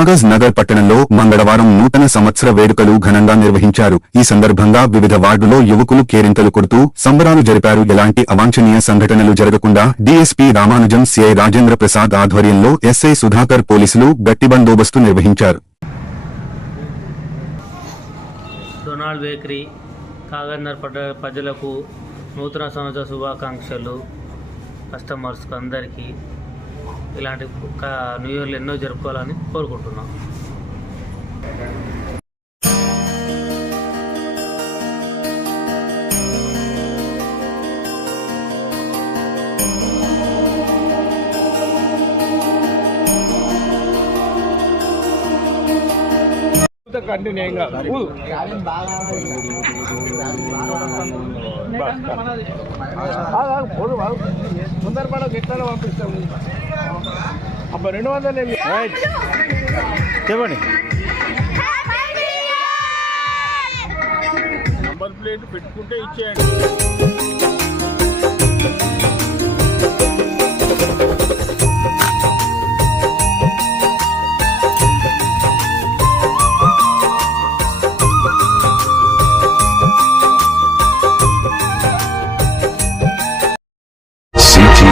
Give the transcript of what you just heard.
కాగజ్ నగర్ పట్టణంలో మంగళవారం నూతన సంవత్సర వేడుకలు ఘనంగా నిర్వహించారు. ఈ సందర్భంగా వివిధ వార్డులో యువకులు కేరింతలు కొడుతూ సంబరాలు జరిపారు. ఎలాంటి అవాంఛనీయ సంఘటనలు జరగకుండా డీఎస్పీ రామానుజం సిఐ రాజేంద్ర ప్రసాద్ ఆధ్వర్యంలో ఎస్ఐ సుధాకర్ పోలీసులు గట్టి బందోబస్తు నిర్వహించారు. డొనాల్డ్ బేకరీ కాగందర్ ప్రజలకు నూతన సంవత్సర శుభాకాంక్షలు కస్టమర్స్కి అందరికీ ఇలాంటి న్యూ ఇయర్లు ఎన్నో జరుపుకోవాలని కోరుకుంటున్నాం. కంటిన్యూ ఏం కాదు పోదు, ఎట్లా పంపిస్తాము అబ్బా రెండు వందలు. చెప్పండి నంబర్ ప్లేట్ పెట్టుకుంటే ఇచ్చేయండి